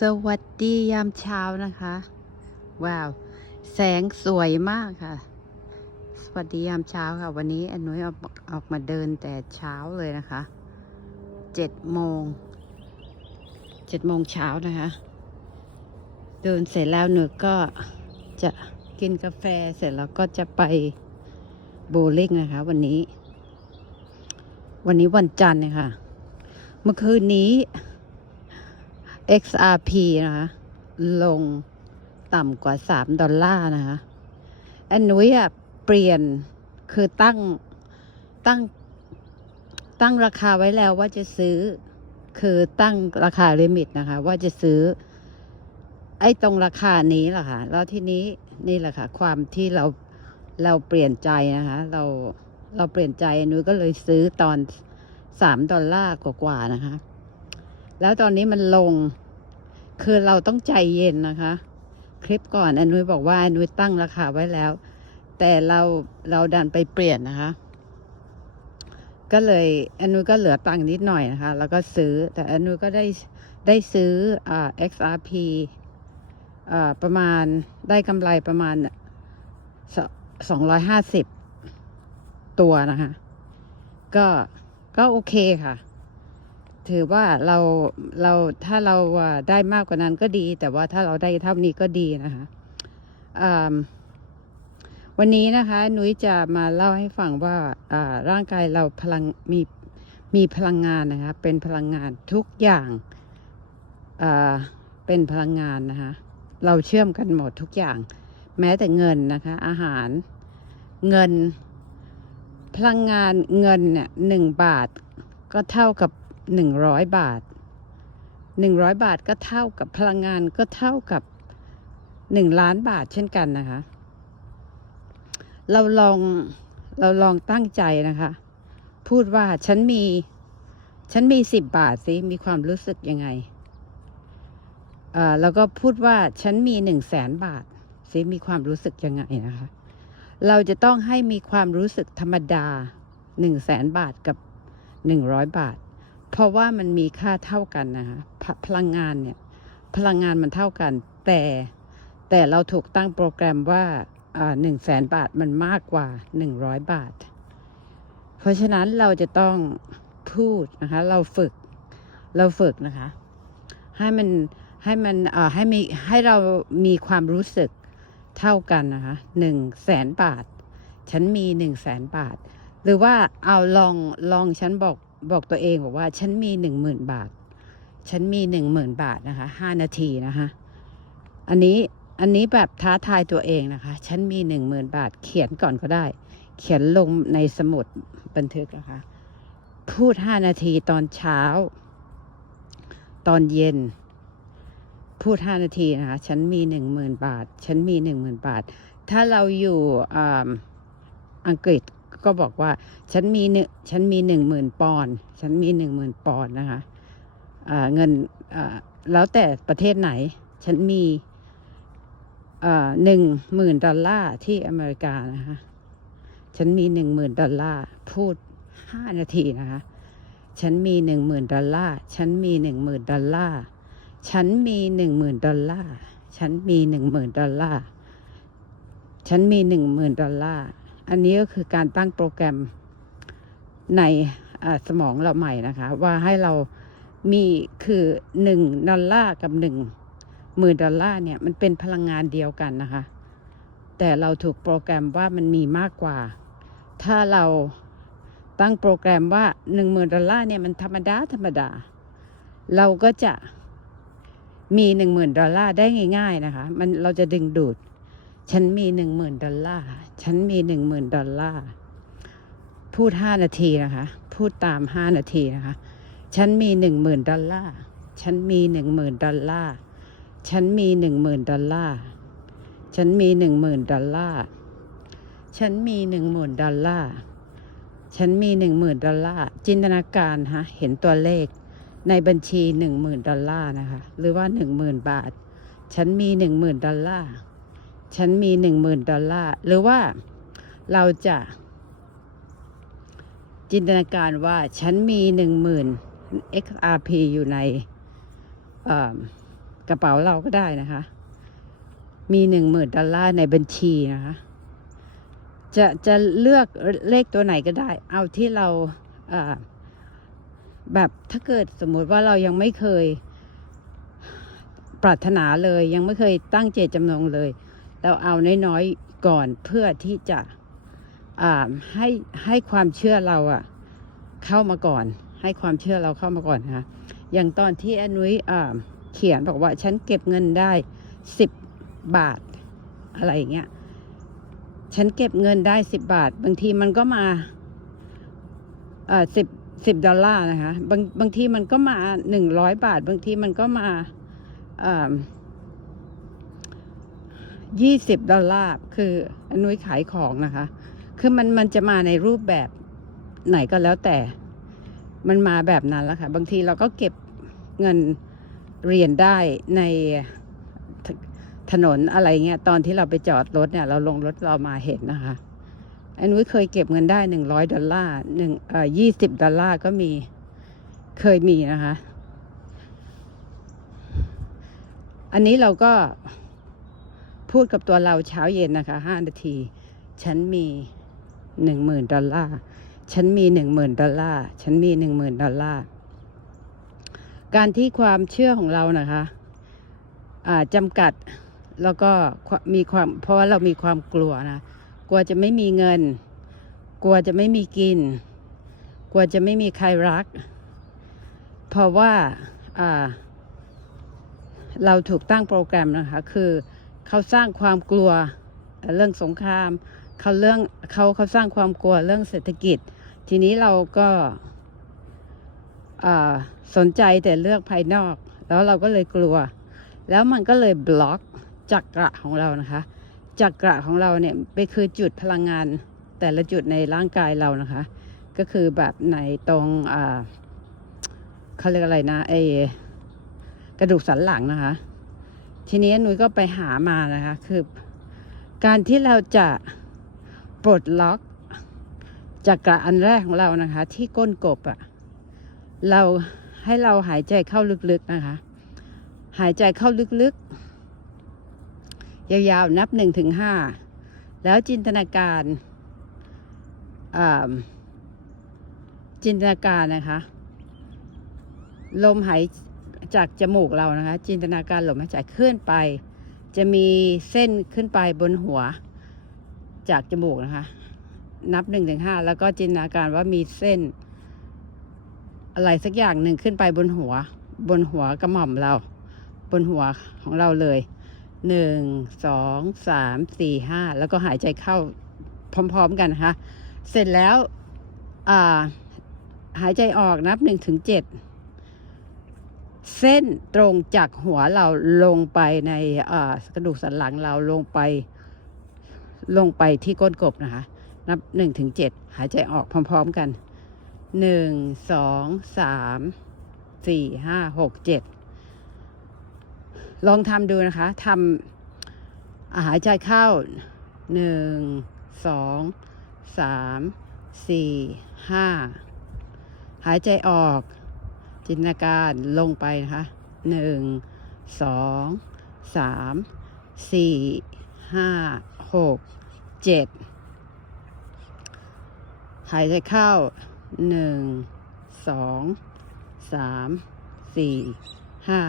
สวัสดียามเช้านะคะ ว้าว แสงสวยมากค่ะ สวัสดียามเช้าค่ะ วันนี้อนุยออกออกมาเดินแต่เช้าเลยนะคะเจ็ดโมงเจ็ดโมงเช้านะคะ เดินเสร็จแล้วหนูก็จะกินกาแฟเสร็จแล้วก็จะไปโบลิ่งนะคะ วันนี้ วันนี้วันจันทร์นะคะเมื่อคืนนี้ XRP นะคะลงต่ำกว่า 3 ดอลลาร์นะคะอันนุ้ยอะเปลี่ยนคือตั้งตั้งตั้งราคาไว้แล้วว่าจะซื้อ คือตั้งราคาลิมิตนะคะ ว่าจะซื้อ ไอ้ตรงราคานี้แหละค่ะแล้วทีนี้นี่แหละค่ะ ความที่เราเราเปลี่ยนใจนะคะ เราเราเปลี่ยนใจอันนุ้ยก็เลยซื้อตอนสามดอลลาร์กว่าๆนะคะ แล้วตอนนี้มันลง คือเราต้องใจเย็นนะคะ คลิปก่อนอนุยบอกว่าอนุยตั้งราคาไว้แล้ว แต่เราเราดันไปเปลี่ยนนะคะ ก็เลยอนุยก็เหลือตังค์นิดหน่อยนะคะ แล้วก็ซื้อแต่อนุยก็ได้ได้ซื้ออ่า XRP อ่าประมาณได้กำไรประมาณสองร้อยห้าสิบตัวนะคะ ก็ก็โอเคค่ะ ถือว่าเราเราถ้าเราได้มากกว่านั้นก็ดี แต่ว่าถ้าเราได้เท่านี้ก็ดีนะคะวันนี้นะคะนุ้ยจะมาเล่าให้ฟังว่าร่างกายเราพลังมีมีพลังงานนะคะเป็นพลังงานทุกอย่างเป็นพลังงานนะคะเราเชื่อมกันหมดทุกอย่าง แม้แต่เงินนะคะอาหารเงิน พลังงานเงินเนี่ยหนึ่งบาทก็เท่ากับ หนึ่งร้อยบาทหนึ่งร้อยบาทก็เท่ากับพลังงานก็เท่ากับหนึ่งล้านบาทเช่นกันนะคะ เราลองเราลองตั้งใจนะคะ พูดว่าฉันมี ฉันมีสิบบาทสิมีความรู้สึกยังไงอ่าแล้วก็พูดว่าฉันมีหนึ่งแสนบาทสิมีความรู้สึกยังไงนะคะ เราจะต้องให้มีความรู้สึกธรรมดาหนึ่งแสนบาทกับหนึ่งร้อยบาท เพราะว่ามันมีค่าเท่ากันนะคะพพลังงานเนี่ยพลังงานมันเท่ากัน แต่แต่เราถูกตั้งโปรแกรมว่าหนึ่งแสนบาทมันมากกว่าหนึ่งร้อยบาท เพราะฉะนั้นเราจะต้องพูดนะคะ เราฝึกเราฝึกนะคะ ให้มันให้มันเอ่อให้มีให้เรามีความรู้สึกเท่ากันนะคะหนึ่งแสนบาท ฉันมีหนึ่งแสนบาท หรือว่าเอาลองลองฉันบอก บอกตัวเองบอกว่าฉันมีหนึ่งหมื่นบาท ฉันมีหนึ่งหมื่นบาทนะคะห้านาทีนะคะอันนี้อันนี้แบบท้าทายตัวเองนะคะ ฉันมีหนึ่งหมื่นบาท เขียนก่อนก็ได้ เขียนลงในสมุดบันทึกนะคะ พูดห้านาทีตอนเช้า ตอนเย็น พูดห้านาทีนะคะ ฉันมีหนึ่งหมื่นบาท ฉันมีหนึ่งหมื่นบาท ถ้าเราอยู่อ,อังกฤษ ก็บอกว่าฉันมีหนึ่งฉันมีหนึ่งหมื่นปอนด์ฉันมีหนึ่งหมื่นปอนด์นะคะเงินแล้วแต่ประเทศไหน ฉันมีหนึ่งหมื่นดอลลาร์ที่อเมริกานะคะ ฉันมีหนึ่งหมื่นดอลลาร์พูดห้านาทีนะคะ ฉันมีหนึ่งหมื่นดอลลาร์ ฉันมีหนึ่งหมื่นดอลลาร์ ฉันมีหนึ่งหมื่นดอลลาร์ ฉันมีหนึ่งหมื่นดอลลาร์ ฉันมีหนึ่งหมื่นดอลลาร์ อันนี้ก็คือการตั้งโปรแกรมในสมองเราใหม่นะคะ ว่าให้เรามีคือหนึ่งดอลลาร์กับหนึ่งหมื่นดอลลาร์เนี่ยมันเป็นพลังงานเดียวกันนะคะ แต่เราถูกโปรแกรมว่ามันมีมากกว่า ถ้าเราตั้งโปรแกรมว่าหนึ่งหมื่นดอลลาร์เนี่ยมันธรรมดาธรรมดา เราก็จะมีหนึ่งหมื่นดอลลาร์ได้ง่าย ๆนะคะ มันเราจะดึงดูด ฉันมีหนึ่งหมื่นดอลลาร์ฉันมีหนึ่งหมื่นดอลลาร์พูดห้านาทีนะคะ พูดตามห้านาทีนะคะ ฉันมีหนึ่งหมื่นดอลลาร์ฉันมีหนึ่งหมื่นดอลลาร์ฉันมีหนึ่งหมื่นดอลลาร์ฉันมีหนึ่งหมื่นดอลลาร์ฉันมีหนึ่งหมื่นดอลลาร์ฉันมีหนึ่งหมื่นดอลลาร์จินตนาการฮะเห็นตัวเลขในบัญชีหนึ่งหมื่นดอลลาร์นะคะ หรือว่าหนึ่งหมื่นบาท ฉันมีหนึ่งหมื่นดอลลาร์ ฉันมีหนึ่งหมื่นดอลลาร์ หรือว่าเราจะจินตนาการว่าฉันมีหนึ่งหมื่น XRP อยู่ในกระเป๋าเราก็ได้นะคะ มีหนึ่งหมื่นดอลลาร์ในบัญชีนะคะ จะจะเลือกเลขตัวไหนก็ได้ เอาที่เราแบบถ้าเกิดสมมุติว่าเรายังไม่เคยปรารถนาเลย ยังไม่เคยตั้งเจตจำนงเลย เราเอาน้อยๆก่อนเพื่อที่จะให้ให้ความเชื่อเราอะเข้ามาก่อน ให้ความเชื่อเราเข้ามาก่อนนะคะอย่างตอนที่อนุยเขียนบอกว่าฉันเก็บเงินได้สิบบาทอะไรอย่างเงี้ยฉันเก็บเงินได้สิบบาท บางทีมันก็มาเอ่อสิบสิบดอลลาร์นะคะบางบางทีมันก็มาหนึ่งร้อยบาท บางทีมันก็มา ยี่สิบดอลลาร์คืออนุยขายของนะคะ คือมันมันจะมาในรูปแบบไหนก็แล้วแต่ มันมาแบบนั้นแล้วค่ะ บางทีเราก็เก็บเงินเรียนได้ในถถนนอะไรเงี้ย ตอนที่เราไปจอดรถเนี่ย เราลงรถเรามาเห็นนะคะอันนุ้ยเคยเก็บเงินได้หนึ่งร้อยดอลลาร์หนึ่งเอ่อยี่สิบดอลลาร์ก็มีเคยมีนะคะ อันนี้เราก็ พูดกับตัวเราเช้าเย็นนะคะห้านาที ฉันมีหนึ่งหมื่นดอลลาร์ฉันมีหนึ่งหมื่นดอลลาร์ฉันมีหนึ่งหมื่นดอลลาร์การที่ความเชื่อของเรานะคะจำกัดแล้วก็มีความเพราะว่าเรามีความกลัวนะกลัวจะไม่มีเงิน กลัวจะไม่มีกิน กลัวจะไม่มีใครรัก เพราะว่าเราถูกตั้งโปรแกรมนะคะ คือ เขาสร้างความกลัวเรื่องสงครามเขาเรื่องเขาเขาสร้างความกลัวเรื่องเศรษฐกิจ ทีนี้เราก็สนใจแต่เลือกภายนอก แล้วเราก็เลยกลัว แล้วมันก็เลยบล็อกจักระของเรานะคะจักระของเราเนี่ยไปคือจุดพลังงานแต่ละจุดในร่างกายเรานะคะ ก็คือแบบในตรงเขาเรียกอะไรนะไอกระดูกสันหลังนะคะ ทีนี้นุ้ยก็ไปหามานะคะ คือ การที่เราจะปลดล็อกจักระอันแรกของเรานะคะ ที่ก้นกบอะ่ะเราให้เราหายใจเข้าลึกๆนะคะ หายใจเข้าลึกๆ ยาวๆนับหนึ่งถึงห้าแล้วจินตนาการจินตนาการนะคะ ลมหาย จากจมูกเรานะคะ จินตนาการลมหายใจขึ้นไป จะมีเส้นขึ้นไปบนหัว จากจมูกนะคะ นับหนึ่งถึงห้าแล้วก็จินตนาการว่ามีเส้น อะไรสักอย่างหนึ่งขึ้นไปบนหัว บนหัวกระหม่อมเรา บนหัวของเราเลยหนึ่งสองสามสี่ห้าแล้วก็หายใจเข้าพร้อม ๆ กันนะคะเสร็จแล้วหายใจออกนับหนึ่งถึงเจ็ด เส้นตรงจากหัวเราลงไปในกระดูกสันหลังเราลงไป ลงไปที่ก้นกบนะคะ นับหนึ่งถึงเจ็ดหายใจออกพร้อม ๆกันหนึ่งสองสามสี่ห้าหกเจ็ดลองทำดูนะคะทำอาหายใจเข้าหนึ่งสองสามสี่ห้าหายใจออก จินตนาการลงไปนะคะหนึ่งสองสามสี่ห้าหกเจ็ดหายใจเข้าหนึ่งสองสามสี่ห้า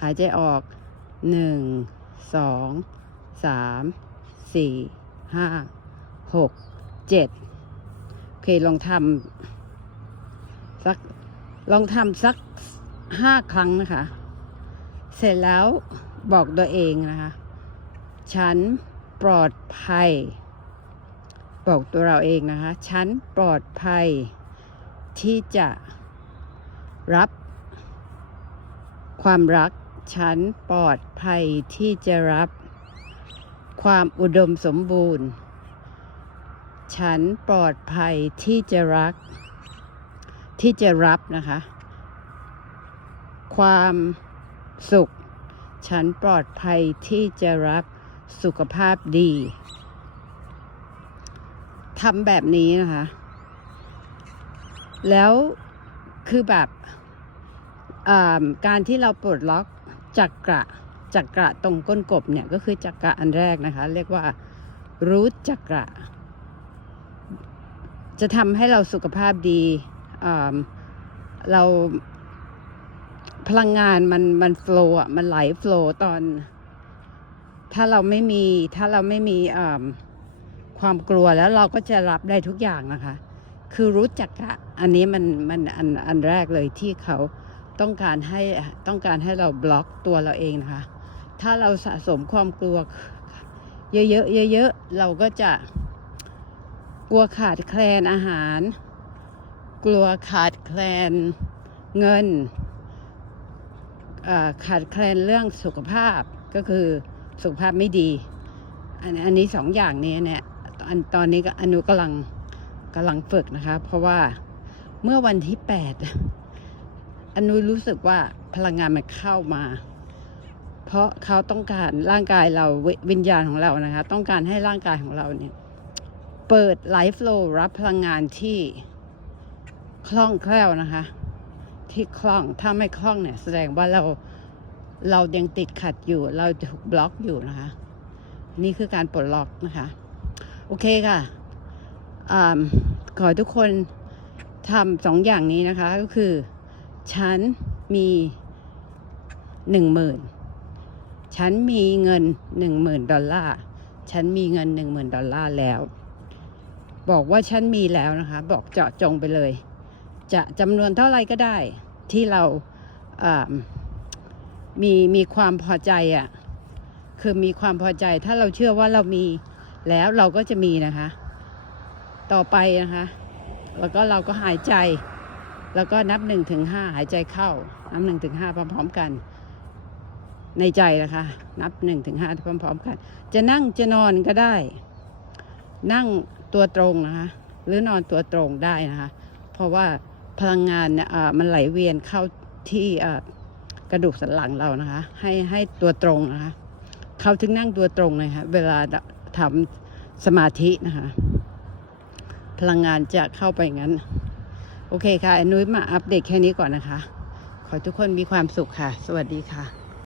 หายใจออกหนึ่งสองสามสี่ห้าหกเจ็ดโอเคลองทำสัก ลองทำสักห้าครั้งนะคะ เสร็จแล้วบอกตัวเองนะคะ ฉันปลอดภัย บอกตัวเราเองนะคะ ฉันปลอดภัยที่จะรับความรัก ฉันปลอดภัยที่จะรับความอุดมสมบูรณ์ ฉันปลอดภัยที่จะรัก ที่จะรับนะคะ ความสุข ฉันปลอดภัยที่จะรับสุขภาพดีทำแบบนี้นะคะ แล้วคือแบบการที่เราปลดล็อกจักระจักระตรงก้นกบเนี่ยก็คือจักระอันแรกนะคะ เรียกว่ารูทจักระ จะทำให้เราสุขภาพดี เราพลังงานมันมันโฟล์อะมันไหลโฟล์ตอน ถ้าเราไม่มีถ้าเราไม่มีความกลัวแล้วเราก็จะรับได้ทุกอย่างนะคะ คือรู้จักอะอันนี้มันมันอันอันแรกเลยที่เขาต้องการให้ต้องการให้เราบล็อกตัวเราเองนะคะ ถ้าเราสะสมความกลัว เยอะๆเยอะๆเราก็จะกลัวขาดแคลนอาหาร กลัวขาดแคลนเงินขาดแคลนเรื่องสุขภาพก็คือสุขภาพไม่ดี อันอันนี้สองอย่างนี้เนี่ยตอนตอนนี้ก็อนุกำลังกำลังฝึกนะคะ เพราะว่าเมื่อวันที่แปดอนุรู้สึกว่าพลังงานมันเข้ามา เพราะเขาต้องการร่างกายเราวิวิญญาณของเรานะคะ ต้องการให้ร่างกายของเราเนี่ย เปิดไลฟ์โฟลรับพลังงานที่ คล่องแคล่วนะคะ ที่คล่องถ้าไม่คล่องเนี่ย แสดงว่าเราเรายังติดขัดอยู่ เราถูกบล็อกอยู่นะคะ นี่คือการปลดล็อกนะคะ โอเคค่ะอขอให้ทุกคนทำสองอย่างนี้นะคะ ก็คือ ฉันมีหนึ่งหมื่นฉันมีเงินหนึ่งหมื่นดอลลาร์ฉันมีเงินหนึ่งหมื่นดอลลาร์แล้ว บอกว่าฉันมีแล้วนะคะ บอกเจาะจงไปเลย จะจำนวนเท่าไรก็ได้ที่เราอ่ามีมีความพอใจอะ่ะคือมีความพอใจถ้าเราเชื่อว่าเรามีแล้วเราก็จะมีนะคะ ต่อไปนะคะ แล้วก็เราก็หายใจ แล้วก็นับหนึ่งถึงห้าหายใจเข้า นับหนึ่งถึงห้าพร้อมๆกัน ในใจนะคะ นับหนึ่งถึงห้าพร้อมๆกัน จะนั่งจะนอนก็ได้ นั่งตัวตรงนะคะ หรือนอนตัวตรงได้นะคะ เพราะว่า พลังงานเนี่ยอ่ามันไหลเวียนเข้าที่กระดูกสันหลังเรานะคะ ให้ให้ตัวตรงนะคะ เขาถึงนั่งตัวตรงเลยค่ะเวลาทำสมาธินะคะ พลังงานจะเข้าไปงั้น โอเคค่ะอนุ้ยมาอัปเดตแค่นี้ก่อนนะคะ ขอทุกคนมีความสุขค่ะ สวัสดีค่ะ